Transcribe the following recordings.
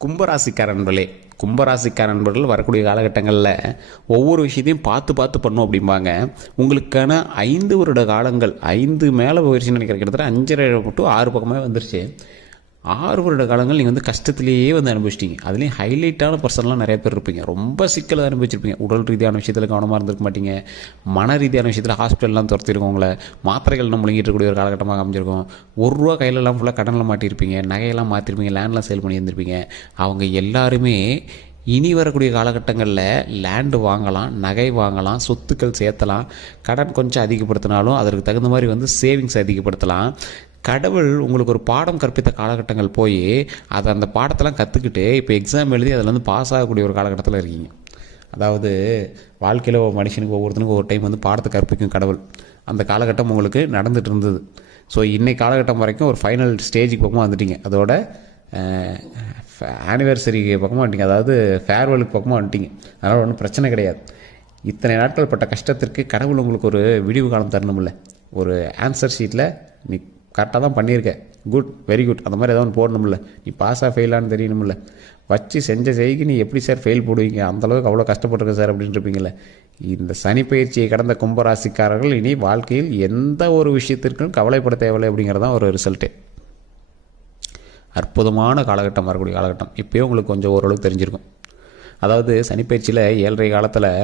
கும்பராசிக்காரன்பர்களே, கும்பராசிக்காரன்பர்கள் வரக்கூடிய காலகட்டங்களில் ஒவ்வொரு விஷயத்தையும் பார்த்து பார்த்து பண்ணும் அப்படிம்பாங்க. உங்களுக்கான 5 வருட காலங்கள் 5 மேலே போயிடுச்சுன்னு நினைக்கிற, கிட்டத்தட்ட 5.5 to 6 பக்கமே வந்துருச்சு. 6 வருட காலங்கள் நீங்கள் கஷ்டத்திலேயே அனுபவிச்சிட்டிங்க. அதுலேயும் ஹைலைட்டான பர்சன்லாம் நிறைய பேர் இருப்பீங்க. ரொம்ப சிக்கலை அனுபவிச்சிருப்பீங்க. உடல் ரீதியான விஷயத்தில் கவனமாக இருந்திருக்க மாட்டீங்க. மன ரீதியான விஷயத்தில் ஹாஸ்பிட்டல்லாம் துரத்திருக்கோம். உங்களை மாத்திரைகள்லாம் முழுங்கிட்டு இருக்கக்கூடிய ஒரு காலகட்டமாக அமைஞ்சிருக்கும். ₹1 கையிலலாம் ஃபுல்லாக கடனில் மாட்டியிருப்பீங்க. நகையெல்லாம் மாற்றிருப்பீங்க. லேண்ட்லாம் சேல் பண்ணி இருந்திருப்பீங்க. அவங்க எல்லாருமே இனி வரக்கூடிய காலகட்டங்களில் லேண்டு வாங்கலாம், நகை வாங்கலாம், சொத்துக்கள் சேர்த்தலாம். கடன் கொஞ்சம் அதிகப்படுத்தினாலும் அதற்கு தகுந்த மாதிரி சேவிங்ஸ் அதிகப்படுத்தலாம். கடவுள் உங்களுக்கு ஒரு பாடம் கற்பித்த காலகட்டங்கள் போய் அதை அந்த பாடத்தெல்லாம் கற்றுக்கிட்டு இப்போ எக்ஸாம் எழுதி அதில் பாஸ் ஆகக்கூடிய ஒரு காலகட்டத்தில் இருக்கீங்க. அதாவது வாழ்க்கையில் ஒரு மனுஷனுக்கு ஒவ்வொருத்தனுக்கும் ஒரு டைம் பாடத்தை கற்பிக்கும் கடவுள். அந்த காலகட்டம் உங்களுக்கு நடந்துகிட்டு இருந்தது. ஸோ இன்னைக்கு காலகட்டம் வரைக்கும் ஒரு ஃபைனல் ஸ்டேஜுக்கு பக்கமாக வந்துட்டீங்க. அதோட ஆனிவர்சரிக்கு பக்கமாக வந்துட்டீங்க. அதாவது ஃபேர்வெலுக்கு பக்கமாக வந்துட்டீங்க. அதனால் ஒன்றும் பிரச்சனை கிடையாது. இத்தனை நாட்கள் பட்ட கஷ்டத்திற்கு கடவுள் உங்களுக்கு ஒரு விடிவு காலம் தரணுமில்ல. ஒரு ஆன்சர் ஷீட்டில் நீ கரெக்டாக தான் பண்ணியிருக்கேன், குட், வெரி குட், அந்த மாதிரி ஏதாவது போடணும்ல. நீ பாஸாக ஃபெயிலான்னு தெரியணும்ல. வச்சு செஞ்ச செய்கி நீ எப்படி சார் ஃபெயில் போடுவீங்க, அந்தளவுக்கு அவ்வளோ கஷ்டப்பட்டுருக்க சார் அப்படின்னு இருப்பீங்களே. இந்த சனி பயிற்சியை கடந்த கும்பராசிக்காரர்கள் இனி வாழ்க்கையில் எந்த ஒரு விஷயத்திற்கும் கவலைப்பட தேவையில்லை அப்படிங்கிறதான் ஒரு ரிசல்ட்டே. அற்புதமான காலகட்டம், வரக்கூடிய காலகட்டம். இப்போயே உங்களுக்கு கொஞ்சம் ஓரளவுக்கு தெரிஞ்சிருக்கும். அதாவது சனிப்பயிற்சியில் 7.5 காலத்தில்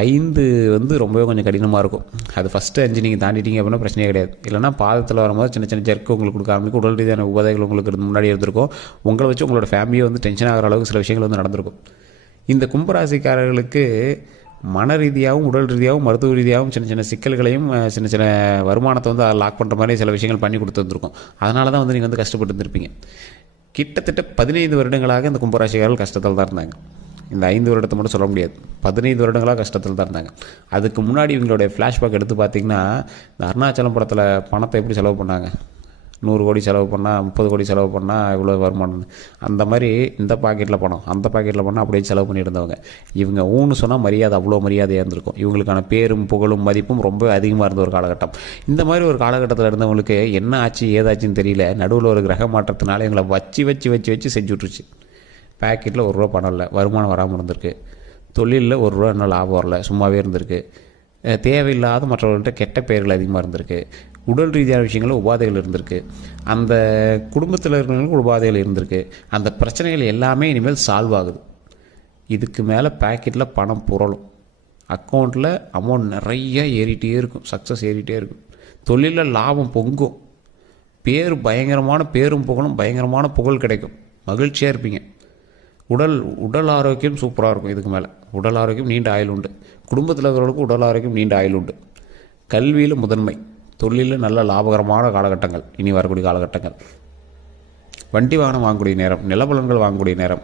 5 ரொம்பவே கொஞ்சம் கடினமாக இருக்கும். அது ஃபஸ்ட்டு 5 நீங்கள் தாண்டிட்டீங்க அப்படின்னா பிரச்சனையே கிடையாது. இல்லைனா பாதத்தில் வரும்போது சின்ன சின்ன ஜெர்க்கு உங்களுக்கு கொடுக்காம உடல் ரீதியான உபாதைகள் உங்களுக்கு முன்னாடி இருந்திருக்கும். உங்களை வச்சு உங்களோட ஃபேமிலியை டென்ஷன் ஆகிற அளவுக்கு சில விஷயங்கள் நடந்திருக்கும். இந்த கும்பராசிக்காரர்களுக்கு மன ரீதியாகவும் உடல் ரீதியாகவும் மருத்துவ ரீதியாகவும் சின்ன சின்ன சிக்கல்களையும் சின்ன சின்ன வருமானத்தை லாக் பண்ணுற மாதிரி சில விஷயங்கள் பண்ணி கொடுத்துருந்துருக்கும். அதனால தான் நீங்கள் கஷ்டப்பட்டு இருந்திருப்பீங்க. கிட்டத்தட்ட 15 வருடங்களாக இந்த கும்பராசிக்காரர்கள் கஷ்டத்தில் தான் இருந்தாங்க. இந்த 5 வருடத்தை மட்டும் சொல்ல முடியாது. 15 வருடங்களாக கஷ்டத்தில் தான் இருந்தாங்க. அதுக்கு முன்னாடி இவங்களுடைய ஃப்ளாஷ்பேக் எடுத்து பார்த்திங்கன்னா, இந்த அருணாச்சலம் படத்தில் பணத்தை எப்படி செலவு பண்ணாங்க, 100 கோடி செலவு பண்ணால் 30 கோடி செலவு பண்ணால் இவ்வளோ வருமானம், அந்த மாதிரி இந்த பாக்கெட்டில் பணம் அந்த பாக்கெட்டில் பணம் அப்படியே செலவு பண்ணிட்டு இருந்தவங்க. இவங்க ஊன்னு சொன்னால் மரியாதை அவ்வளோ மரியாதையாக இருந்திருக்கும். இவங்களுக்கான பேரும் புகழும் மதிப்பும் ரொம்ப அதிகமாக இருந்த ஒரு காலகட்டம். இந்த மாதிரி ஒரு காலகட்டத்தில் இருந்தவங்களுக்கு என்ன ஆச்சு ஏதாச்சுன்னு தெரியல. நடுவில் ஒரு கிரக மாற்றத்தினால எங்களை வச்சு செஞ்சு விட்ருச்சு. பேக்கெட்டில் ₹1 பணம் இல்லை, வருமானம் வராமல் இருந்திருக்கு. தொழிலில் ₹1 இன்னும் லாபம் வரல, சும்மாவே இருந்திருக்கு. தேவையில்லாத மற்றவர்கள்ட்ட கெட்ட பெயர்கள் அதிகமாக இருந்திருக்கு. உடல் ரீதியான விஷயங்களில் உபாதைகள் இருந்திருக்கு. அந்த குடும்பத்தில் இருக்கிறவங்களுக்கு உபாதைகள் இருந்திருக்கு. அந்த பிரச்சனைகள் எல்லாமே இனிமேல் சால்வ் ஆகுது. இதுக்கு மேலே பேக்கெட்டில் பணம் புரளும். அக்கௌண்ட்டில் அமௌண்ட் நிறைய ஏறிட்டே இருக்கும். சக்ஸஸ் ஏறிட்டே இருக்கும். தொழிலில் லாபம் பொங்கும். பயங்கரமான பேரும் புகழும் பயங்கரமான புகழ் கிடைக்கும். மகிழ்ச்சியாக இருப்பீங்க. உடல் ஆரோக்கியம் சூப்பராக இருக்கும். இதுக்கு மேலே உடல் ஆரோக்கியம், நீண்ட ஆயுள் உண்டு. குடும்பத்தில் இருக்கிறவர்களுக்கு உடல் ஆரோக்கியம், நீண்ட ஆயுள் உண்டு. கல்வியில் முதன்மை, தொழிலில் நல்ல லாபகரமான காலகட்டங்கள் இனி வரக்கூடிய காலகட்டங்கள். வண்டி வாகனம் வாங்கக்கூடிய நேரம், நிலபலன்கள் வாங்கக்கூடிய நேரம்.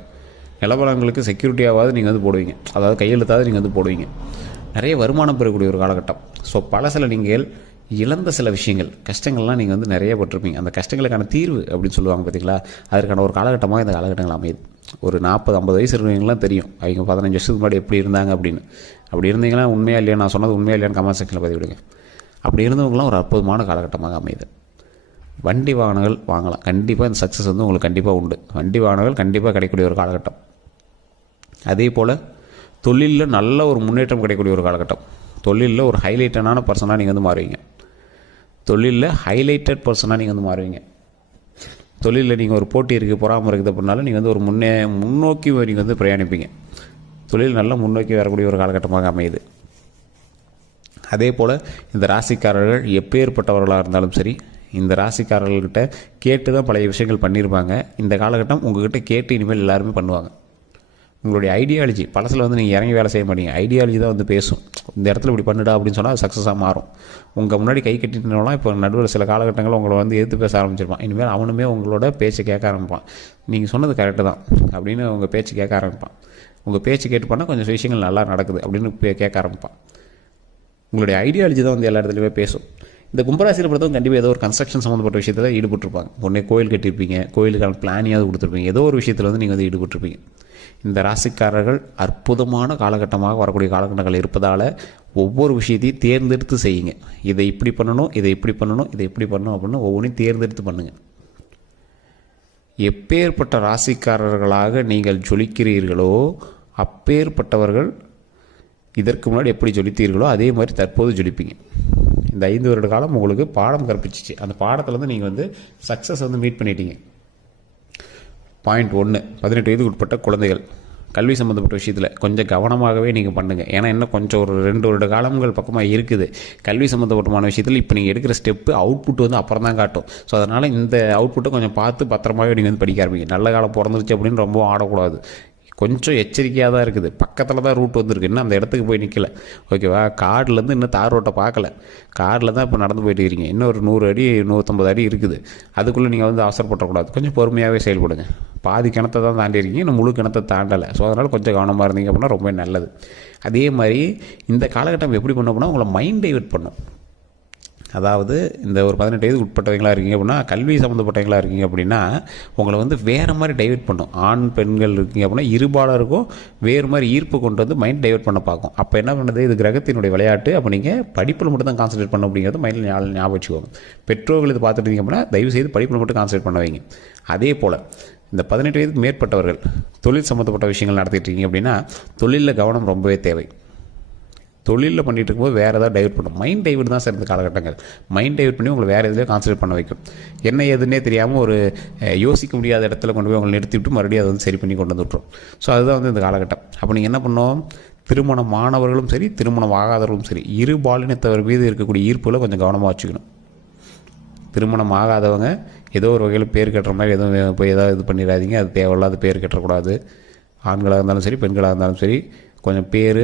நிலபலன்களுக்கு செக்யூரிட்டியாவது நீங்கள் போடுவீங்க. அதாவது கையெழுத்தாவது நீங்கள் போடுவீங்க. நிறைய வருமானம் பெறக்கூடிய ஒரு காலகட்டம். ஸோ பல நீங்கள் இழந்த சில விஷயங்கள், கஷ்டங்கள்லாம் நீங்கள் நிறைய பட்டிருப்பீங்க. அந்த கஷ்டங்களுக்கான தீர்வு அப்படின்னு சொல்லுவாங்க பார்த்தீங்களா, அதற்கான ஒரு காலகட்டமாக இந்த காலகட்டங்கள் அமையுது. ஒரு 40-50 வயசு இருக்கிறவங்களாம் தெரியும் அவங்க 15 வருஷத்துக்கு முன்னாடி எப்படி இருந்தாங்க அப்படின்னு. அப்படி இருந்தீங்கன்னா உண்மையாக இல்லையா, நான் சொன்னது உண்மையாக இல்லையான்னு கமெண்ட் செக்ஷனில் பதிவிடுங்க. அப்படி இருந்தவங்களாம் ஒரு அற்புதமான காலகட்டமாக அமையுது. வண்டி வாகனங்கள் வாங்கலாம். கண்டிப்பாக இந்த சக்ஸஸ் உங்களுக்கு கண்டிப்பாக உண்டு. வண்டி வாகனங்கள் கண்டிப்பாக கிடைக்கக்கூடிய ஒரு காலகட்டம். அதே போல் தொழிலில் நல்ல ஒரு முன்னேற்றம் கிடைக்கக்கூடிய ஒரு காலகட்டம். தொழிலில் ஒரு ஹைலைட்டடான பர்சனாக நீங்கள் மாறுவீங்க. தொழிலில் ஹைலைட்டட் பர்சனாக நீங்கள் மாறுவீங்க. தொழிலில் நீங்கள் ஒரு போட்டி இருக்குது, பொறாமல் இருக்குது அப்படின்னாலும் நீங்கள் ஒரு முன்னோக்கி நீங்கள் பிரயாணிப்பீங்க. தொழில் நல்லா முன்னோக்கி வரக்கூடிய ஒரு காலகட்டமாக அமையுது. அதே போல் இந்த ராசிக்காரர்கள் எப்பேற்பட்டவர்களாக இருந்தாலும் சரி, இந்த ராசிக்காரர்கள்கிட்ட கேட்டு தான் பழைய விஷயங்கள் பண்ணியிருப்பாங்க. இந்த காலகட்டம் உங்கள்கிட்ட கேட்டு இனிமேல் எல்லாருமே பண்ணுவாங்க. உங்களுடைய ஐடியாலஜி பழசில் நீங்கள் இறங்கி வேலை செய்ய மாட்டீங்க. ஐடியாலஜி தான் பேசும். இந்த இடத்துல இப்படி பண்ணுடா அப்படின்னு சொன்னால் அது சக்ஸஸாக மாறும். உங்கள் முன்னாடி கை கட்டினாலும் இப்போ நடுவில் சில காலகட்டங்கள் உங்களை எதிர்த்து பேச ஆரம்பிச்சிருப்பான். இனிமேல் அவனுமே உங்களோட பேச்சை கேட்க ஆரம்பிப்பான். நீங்கள் சொன்னது கரெக்டு தான் அப்படின்னு உங்கள் பேச்சு கேட்க ஆரம்பிப்பான். உங்கள் பேச்சு கேட்டு பண்ணால் கொஞ்சம் விஷயங்கள் நல்லா நடக்குது அப்படின்னு கேட்க ஆரம்பிப்பான். உங்களுடைய ஐடியாலஜி தான் எல்லா இடத்துலையுமே பேசும். இந்த கும்பராசியில் பொறுத்தவங்க கண்டிப்பாக ஏதோ ஒரு கன்ஸ்ட்ரக்ஷன் சம்மந்தப்பட்ட விஷயத்தில் ஈடுபட்டிருப்பாங்க. உடனே கோயில் கட்டியிருப்பீங்க, கோயிலுக்கான பிளானியாவது கொடுத்துருப்பீங்க. ஏதோ ஒரு விஷயத்தில் நீங்கள் ஈடுபட்டிருப்பீங்க. இந்த ராசிக்காரர்கள் அற்புதமான காலகட்டமாக வரக்கூடிய காலகட்டங்கள் இருப்பதால் ஒவ்வொரு விஷயத்தையும் தேர்ந்தெடுத்து செய்யுங்க. இதை இப்படி பண்ணணும், இதை இப்படி பண்ணணும், இதை இப்படி பண்ணணும் அப்படின்னு ஒவ்வொன்றையும் தேர்ந்தெடுத்து பண்ணுங்கள். எப்பேற்பட்ட ராசிக்காரர்களாக நீங்கள் ஜொலிக்கிறீர்களோ அப்பேற்பட்டவர்கள் இதற்கு முன்னாடி எப்படி ஜொலித்தீர்களோ அதே மாதிரி தற்போது ஜொலிப்பீங்க. இந்த 5 வருட காலம் உங்களுக்கு பாடம் கற்பிச்சிச்சு. அந்த பாடத்துலேருந்து நீங்கள் வந்து சக்ஸஸ் வந்து மீட் பண்ணிட்டீங்க. பாயிண்ட் 1, 18 வயதுக்கு உட்பட்ட குழந்தைகள் கல்வி சம்மந்தப்பட்ட விஷயத்தில் கொஞ்சம் கவனமாகவே நீங்கள் பண்ணுங்கள். ஏன்னா இன்னும் கொஞ்சம் ஒரு 2 வருட காலங்கள் பக்கமாக இருக்குது. கல்வி சம்மந்தப்பட்டமான விஷயத்தில் இப்போ நீங்கள் எடுக்கிற ஸ்டெப்பு அவுட்புட் வந்து அப்புறம் தான் காட்டும். ஸோ அதனால் இந்த அவுட்புட்டை கொஞ்சம் பார்த்து பத்திரமாகவே நீங்கள் வந்து படிக்க ஆரம்பிங்க. நல்ல காலம் பிறந்துருச்சு அப்படின்னு ரொம்ப ஆடக்கூடாது. கொஞ்சம் எச்சரிக்கையாக தான் இருக்குது. பக்கத்தில் தான் ரூட் வந்துருக்கு, இன்னும் அந்த இடத்துக்கு போய் நிற்கல. ஓகேவா? கார்லேருந்து இன்னும் தார் ரோட்டை பார்க்கல. காரில் தான் இப்போ நடந்து போயிட்டு இருக்கீங்க. இன்னும் ஒரு 100 அடி 150 அடி இருக்குது. அதுக்குள்ளே நீங்கள் வந்து அவசரப்படக்கூடாது. கொஞ்சம் பொறுமையாகவே செயல்படுங்க. பாதி கிணத்தை தான் தாண்டி இருக்கீங்க, இன்னும் முழு கிணத்தை தாண்டலை. ஸோ அதனால் கொஞ்சம் கவனமாக இருந்தீங்க அப்படின்னா ரொம்ப நல்லது. அதே மாதிரி இந்த காலகட்டம் எப்படி பண்ண போனால் உங்களை மைண்ட் டைவர்ட் பண்ணும். அதாவது இந்த ஒரு 18 வயதுக்கு உட்பட்டவங்களாக இருக்கீங்க அப்படின்னா, கல்வி சம்மந்தப்பட்டவங்களாக இருக்கீங்க அப்படின்னா உங்களை வந்து வேறு மாதிரி டைவர்ட் பண்ணும். ஆண் பெண்கள் இருக்கீங்க அப்படின்னா இருபாலருக்கும் வேறு மாதிரி ஈர்ப்பு கொண்டு வந்து மைண்ட் டைவர்ட் பண்ண பார்க்கும். அப்போ என்ன பண்ணுறது? இது கிரகத்தினுடைய விளையாட்டு. அப்போ நீங்கள் படிப்பில் மட்டும் தான் கான்சன்ட்ரேட் பண்ண அப்படிங்கிறது மைண்டில் ஞாபகம் வச்சுக்கோங்க. பெற்றோர்கள் இது பார்த்துட்டு இருக்கீங்க அப்படின்னா தயவு செய்து படிப்பில் மட்டும் கான்சன்ட்ரேட் பண்ண வைங்க. அதே போல் இந்த 18 வயதுக்கு மேற்பட்டவர்கள் தொழில் சம்மந்தப்பட்ட விஷயங்கள் நடத்திட்டு இருக்கீங்க அப்படின்னா தொழிலில் கவனம் ரொம்பவே தேவை. தொழிலில் பண்ணிகிட்டு இருக்கும்போது வேறு ஏதாவது டைவர்ட் பண்ணும். மைண்ட் டைவர்ட் தான் சார் இந்த காலகட்டங்கள். மைண்ட் டைவர்ட் பண்ணி உங்களை வேறு எதுலேயே கான்சன்ட்ரேட் பண்ண வைக்கும். என்ன எதுன்னே தெரியாமல் ஒரு யோசிக்க முடியாத இடத்துல கொண்டு போய் உங்களை நிறுத்திவிட்டு மறுபடியும் அதை வந்து சரி பண்ணி கொண்டு வந்துவிட்ரும். ஸோ அதுதான் வந்து இந்த காலகட்டம். அப்போ நீங்கள் என்ன பண்ணோம்? திருமணம் ஆனவர்களும் சரி திருமணம் ஆகாதவர்களும் சரி இரு பாலினத்தவர் மீது இருக்கக்கூடிய ஈர்ப்புகளை கொஞ்சம் கவனமாக வச்சுக்கணும். திருமணம் ஆகாதவங்க ஏதோ ஒரு வகையில் பேர் கட்டுற மாதிரி எதுவும் போய் ஏதாவது இது பண்ணிடாதீங்க. அது தேவையில்லாத பேர் கட்டக்கூடாது. ஆண்களாக இருந்தாலும் சரி பெண்களாக இருந்தாலும் சரி கொஞ்சம் பேர்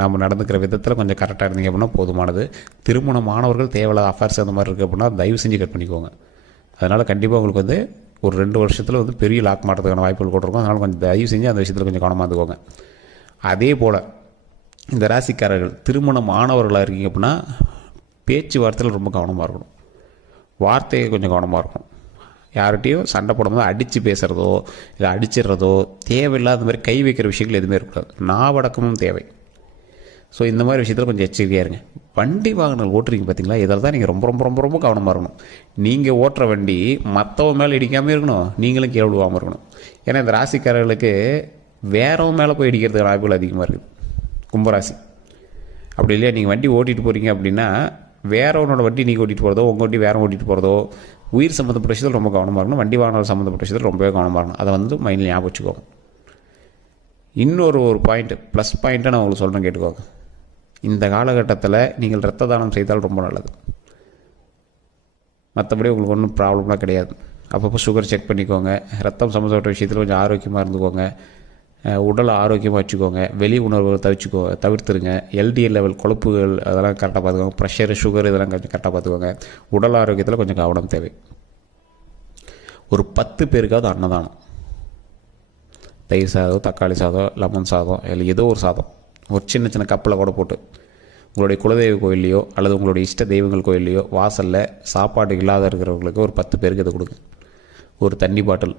நம்ம நடந்துக்கிற விதத்தில் கொஞ்சம் கரெக்டாக இருந்தீங்க அப்படின்னா போதுமானது. திருமணமானவர்கள் தேவையில்லாத அஃபேர்ஸ் அந்த மாதிரி இருக்குது அப்படின்னா தயவு செஞ்சு கட் பண்ணிக்கோங்க. அதனால் கண்டிப்பாக உங்களுக்கு வந்து ஒரு 2 வருஷத்தில் வந்து பெரிய லாக் மாட்டுறதுக்கான வாய்ப்புகள் போட்டிருக்கோம். அதனால் கொஞ்சம் தயவு செஞ்சு அந்த விஷயத்தில் கொஞ்சம் கவனமாக இருந்துக்கோங்க. அதே போல் இந்த ராசிக்காரர்கள் திருமணம் ஆனவர்களாக இருக்கீங்க அப்படின்னா பேச்சுவார்த்தையில் ரொம்ப கவனமாக இருக்கணும். வார்த்தையை கொஞ்சம் கவனமாக இருக்கணும். யார்கிட்டையும் சண்டை போடும்போது அடித்து பேசுகிறதோ இல்லை அடிச்சிடுறதோ தேவையில்லாத மாதிரி கை வைக்கிற விஷயங்கள் எதுவுமே இருக்கக்கூடாது. நாவடக்கமும் தேவை. ஸோ இந்த மாதிரி விஷயத்தில் கொஞ்சம் எச்சரிக்கையாக இருங்க. வண்டி வாகனங்கள் ஓட்டுறீங்க பார்த்தீங்களா, இதில் தான் நீங்கள் ரொம்ப ரொம்ப ரொம்ப ரொம்ப கவனமாக இருக்கணும். நீங்கள் ஓட்டுற வண்டி மற்றவங்க மேலே இடிக்காமல் இருக்கணும், நீங்களும் கீழே விழுவாமல் இருக்கணும். ஏன்னா இந்த ராசிக்காரர்களுக்கு வேறவங்க மேலே போய் இடிக்கிறதுக்கு வாய்ப்புகள் அதிகமாக இருக்குது. கும்பராசி அப்படி இல்லையா? நீங்கள் வண்டி ஓட்டிகிட்டு போகிறீங்க அப்படின்னா வேறவனோட வண்டி நீங்கள் ஓட்டிகிட்டு போகிறதோ உங்கள் வண்டி வேற ஓட்டிகிட்டு போகிறதோ உயிர் சம்மந்தப்பட்ட விஷயத்தில் ரொம்ப கவனமாக இருக்கணும். வண்டி வாகனம் சம்மந்தப்பட்ட விஷயத்தில் ரொம்பவே கவனமாக இருக்கணும். அதை வந்து மைண்டில் ஞாபகம் வச்சுக்கோங்க. இன்னொரு பாயிண்ட்டு ப்ளஸ் பாயிண்ட்டை நான் உங்களுக்கு சொல்கிறேன், கேட்டுக்கோங்க. இந்த காலகட்டத்தில் நீங்கள் இரத்த தானம் செய்தால் ரொம்ப நல்லது. மற்றபடி உங்களுக்கு ஒன்றும் ப்ராப்ளம்லாம் கிடையாது. அப்பப்போ சுகர் செக் பண்ணிக்கோங்க. ரத்தம் சம்மந்தப்பட்ட விஷயத்தில் கொஞ்சம் ஆரோக்கியமாக இருந்துக்கோங்க. உடலை ஆரோக்கியமாக வச்சுக்கோங்க. வெளி உணர்வுகளை தவிர்த்துருங்க. எல்டிஎல் லெவல் கொழுப்புகள் அதெல்லாம் கரெக்டாக பார்த்துக்கோங்க. ப்ரெஷர் சுகர் இதெல்லாம் கொஞ்சம் கரெக்டாக பார்த்துக்கோங்க. உடல் ஆரோக்கியத்தில் கொஞ்சம் கவனம் தேவை. ஒரு 10 பேருக்காவது அன்னதானம், தயிர் சாதம், தக்காளி சாதம், லெமன் சாதம், இல்லை ஏதோ ஒரு சாதம் ஒரு சின்ன சின்ன கப்பில் கூட போட்டு உங்களுடைய குலதெய்வ கோயில்லையோ அல்லது உங்களுடைய இஷ்ட தெய்வங்கள் கோயில்லையோ வாசலில் சாப்பாடு இல்லாத இருக்கிறவங்களுக்கு ஒரு 10 பேருக்கு இதை கொடுங்க. ஒரு தண்ணி பாட்டில்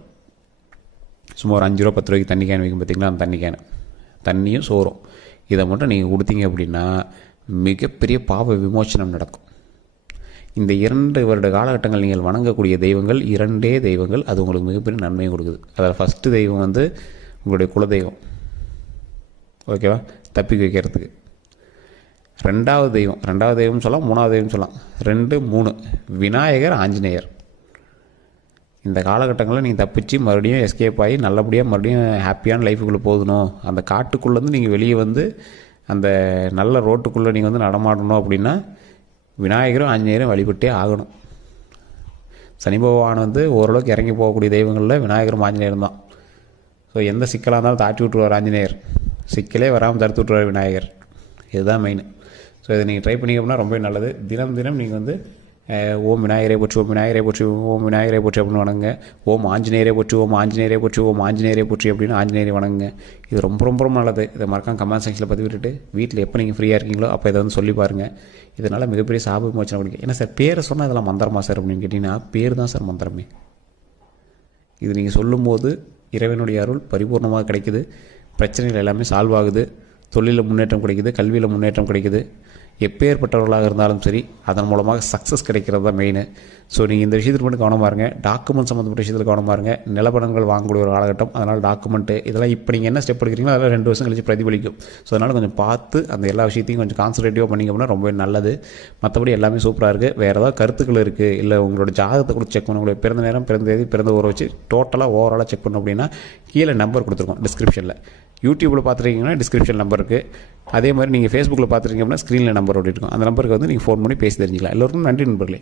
சும்மா ஒரு 5 ரூபா 10 ரூபாய்க்கு தண்ணி கேன் வைக்கும் பார்த்திங்களா, அந்த தண்ணி கேன் தண்ணியும் சோறும் இதை மட்டும் நீங்கள் கொடுத்தீங்க அப்படின்னா மிகப்பெரிய பாவ விமோச்சனம் நடக்கும். இந்த 2 வருட காலகட்டங்கள் நீங்கள் வணங்கக்கூடிய தெய்வங்கள் 2 தெய்வங்கள், அது உங்களுக்கு மிகப்பெரிய நன்மையை கொடுக்குது. அதில் ஃபஸ்ட்டு தெய்வம் வந்து உங்களுடைய குலதெய்வம், ஓகேவா, தப்பி வைக்கிறதுக்கு. ரெண்டாவது தெய்வம் சொல்லலாம், 3வது தெய்வம் சொல்லலாம். 2, 3 விநாயகர், ஆஞ்சநேயர். இந்த காலகட்டங்களில் நீங்கள் தப்பிச்சு மறுபடியும் எஸ்கேப் ஆகி நல்லபடியாக மறுபடியும் ஹாப்பியான லைஃபுக்குள்ளே போகணும், அந்த காட்டுக்குள்ளேருந்து நீங்கள் வெளியே வந்து அந்த நல்ல ரோட்டுக்குள்ளே நீங்கள் வந்து நடமாடணும் அப்படின்னா விநாயகரும் ஆஞ்சநேயரும் வழிபட்டே ஆகணும். சனி பகவான் வந்து ஓரளவுக்கு இறங்கி போகக்கூடிய தெய்வங்களில் விநாயகரும் ஆஞ்சநேயரும் தான். ஸோ எந்த சிக்கலாக இருந்தாலும் தாட்டி விட்டுருவார் ஆஞ்சநேயர், சிக்கலே வராமல் தடுத்து விட்டுருவார் விநாயகர். இதுதான் மெயின். ஸோ இதை நீங்கள் ட்ரை பண்ணிங்க அப்படின்னா ரொம்ப நல்லது. தினம் நீங்கள் வந்து ஓம் விநாயகரே போற்றி, ஓம் விநாயகரே போற்றி, ஓம் விநாயகரே போற்றி அப்படின்னு வணங்குங்க. ஓம் ஆஞ்சநேயரே போற்றி, ஓம் ஆஞ்சநேயரே போற்றி, ஓம் ஆஞ்சநேயரே போற்றி அப்படின்னு ஆஞ்சநேயரை வணங்குங்க. இது ரொம்ப ரொம்ப ரொம்ப நல்லது. இதை மறக்காம கமெண்ட் செக்ஷனில் பதிவிட்டுட்டு வீட்டில் எப்போ நீங்கள் ஃப்ரீயாக இருக்கீங்களோ அப்போ இதை வந்து சொல்லி பாருங்கள். இதனால் மிகப்பெரிய சாப விமோச்சனம் கிடைக்கும். ஏன்னா சார் பேரை சொன்னால் இதெல்லாம் மந்திரமா சார் அப்படின்னு கேட்டிங்கன்னா பேர் தான் சார் மந்திரமே. இது நீங்கள் சொல்லும்போது இறைவனுடைய அருள் பரிபூர்ணமாக கிடைக்குது. பிரச்சனைகள் எல்லாமே சால்வ் ஆகுது. தொழிலில் முன்னேற்றம் கிடைக்குது, கல்வியில் முன்னேற்றம் கிடைக்குது. எப்பேற்பட்டவர்களாக இருந்தாலும் சரி அதன் மூலமாக சக்ஸஸ் கிடைக்கிறது தான் மெயின். ஸோ நீங்கள் இந்த விஷயத்தில் மட்டும் கவனமாக இருங்க. டாக்குமெண்ட் சம்மந்தப்பட்ட விஷயத்தில் கவனமாக இருங்க. நிலப்படங்கள் வாங்கக்கூடிய ஒரு காலகட்டம். அதனால் டாக்குமெண்ட்டு இதெல்லாம் இப்போ நீங்கள் என்ன ஸ்டெப் எடுக்கிறீங்களோ அதெல்லாம் 2 வருஷம் கழிச்சு பிரதிபலிக்கும். ஸோ அதனால் கொஞ்சம் பார்த்து அந்த எல்லா விஷயத்தையும் கொஞ்சம் கான்சன்ட்ரேட்டிவாக பண்ணிங்க அப்படின்னா ரொம்ப நல்லது. மற்றபடி எல்லாமே சூப்பராக இருக்குது. வேறு ஏதாவது கருத்துக்கள் இருக்குது, இல்லை உங்களோட ஜாதகத்தை கூட செக் பண்ண, உங்களுடைய பிறந்த நேரம், பிறந்த தேதி, பிறந்த ஊரை வச்சு டோட்டலாக ஓவராலாக செக் பண்ணணும் அப்படின்னா கீழே நம்பர் கொடுத்துருக்கோம் டிஸ்கிரிப்ஷனில். யூடியூப்பில் பார்த்துருக்கீங்கன்னா டிஸ்கிரிப்ஷன் நம்பர் இருக்குது. அதே மாதிரி நீங்கள் ஃபேஸ்புக்கில் பார்த்துருக்கீங்க அப்படின்னா ஸ்க்ரீனில் நம்பர் ஓட்டிருக்கோம். அந்த நம்பருக்கு வந்து நீங்கள் ஃபோன் பண்ணி பேசி தெரிஞ்சிக்கலாம். எல்லோருக்கும் நன்றி நண்பர்களே.